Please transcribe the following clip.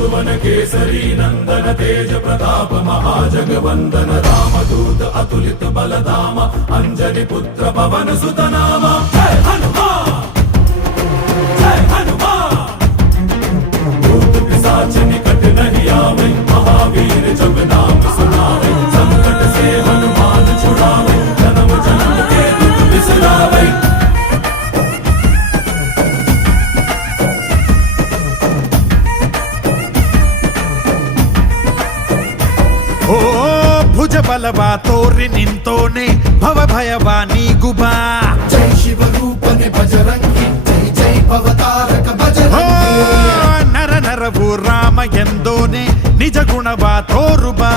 सुवन केसरी नन्दन तेज प्रताप महाजगवन्दन रामदूत अतुलित बलधाम अञ्जलि पुत्र पवन सुत नाम जय हनुमान जय हनुमान भूत पिशाच निकट नहीं आवे महावीर ಭುಜ ಬಲವ ತೋರಿ ನಿಂತೋನೆ ಭವ ಭಯವ ನೀಗುಬಾ ಜೈ ಶಿವರೂಪನೆ ಬಜರಂಗಿ ಜೈ ಜೈ ಭವತಾರಕ ನರ ನರವು ರಾಮ ಎಂದೋನೆ ನಿಜ ಗುಣವ ತೋರುಬಾ